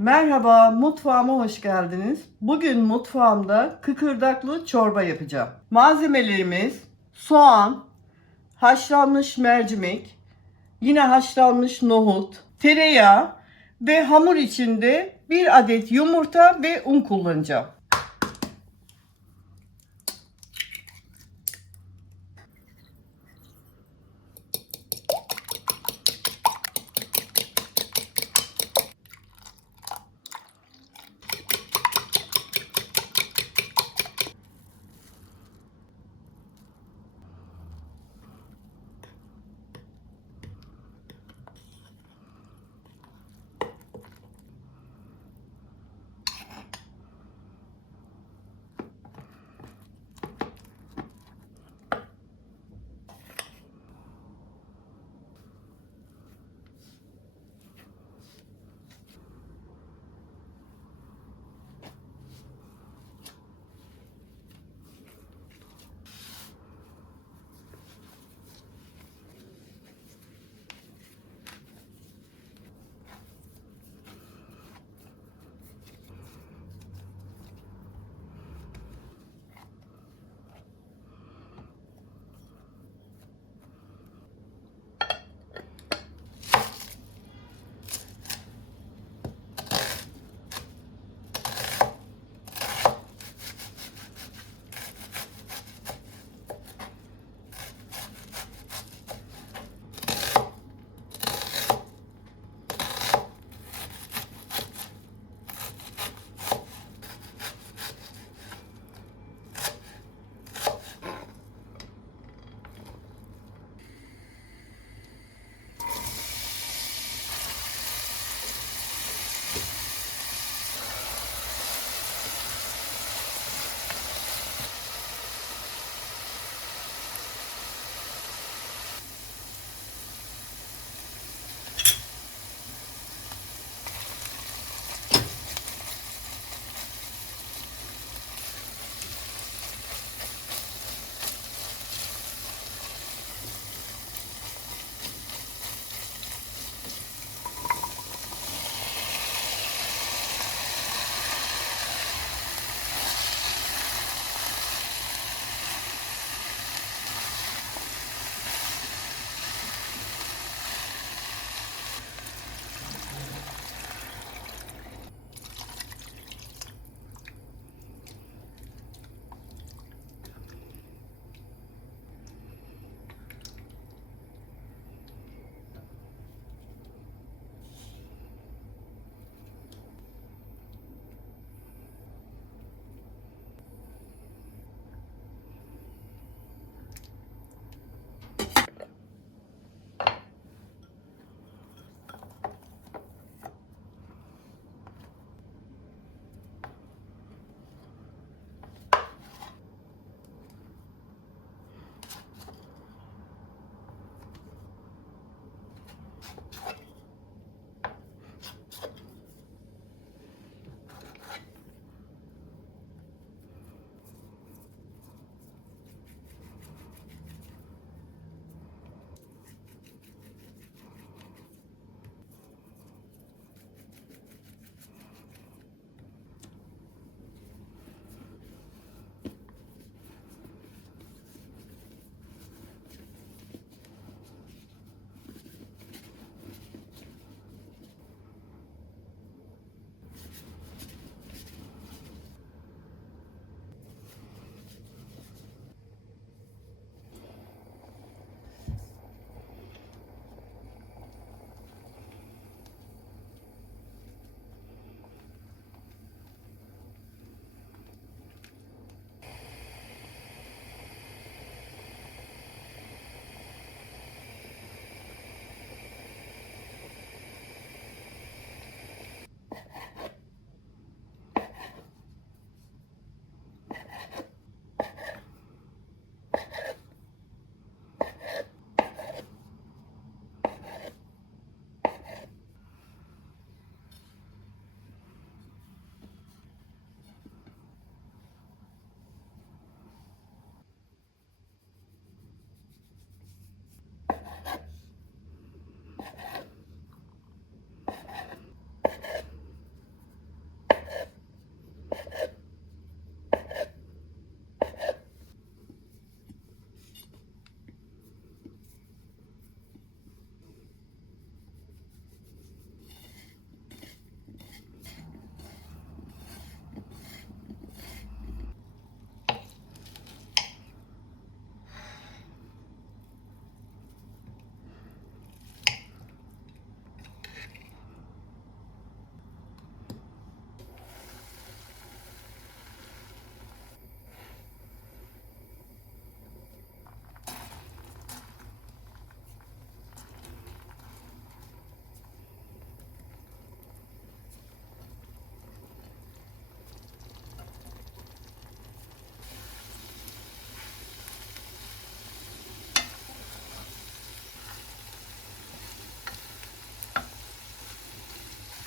Merhaba, mutfağıma hoş geldiniz. Bugün mutfağımda kıkırdaklı çorba yapacağım. Malzemelerimiz soğan, haşlanmış mercimek, yine haşlanmış nohut, tereyağı ve hamur içinde bir adet yumurta ve un kullanacağım.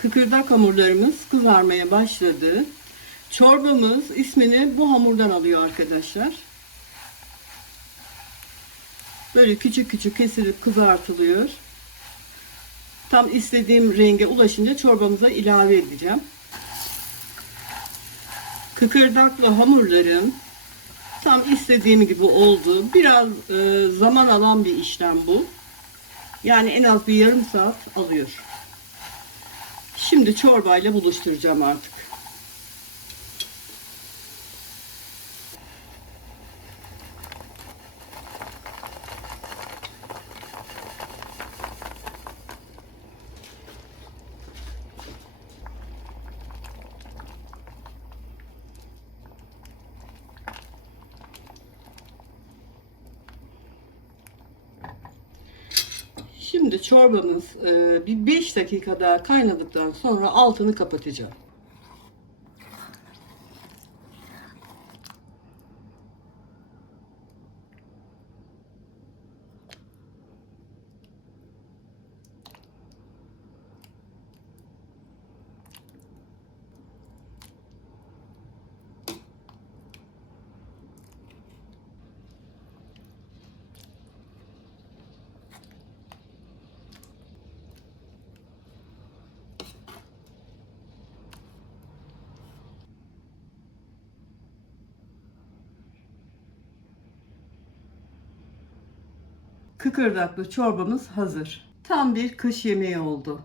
Kıkırdak hamurlarımız kızarmaya başladı. Çorbamız ismini bu hamurdan alıyor arkadaşlar. Böyle küçük küçük kesilip kızartılıyor. Tam istediğim renge ulaşınca çorbamıza ilave edeceğim. Kıkırdaklı hamurlarım tam istediğim gibi oldu. Biraz e, zaman alan bir işlem bu. Yani en az bir yarım saat alıyor. Şimdi çorbayla buluşturacağım artık. Şimdi çorbamız bir 5 dakika daha kaynadıktan sonra altını kapatacağım. Kıkırdaklı çorbamız hazır. Tam bir kış yemeği oldu.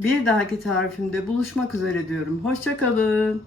Bir dahaki tarifimde buluşmak üzere diyorum. Hoşçakalın.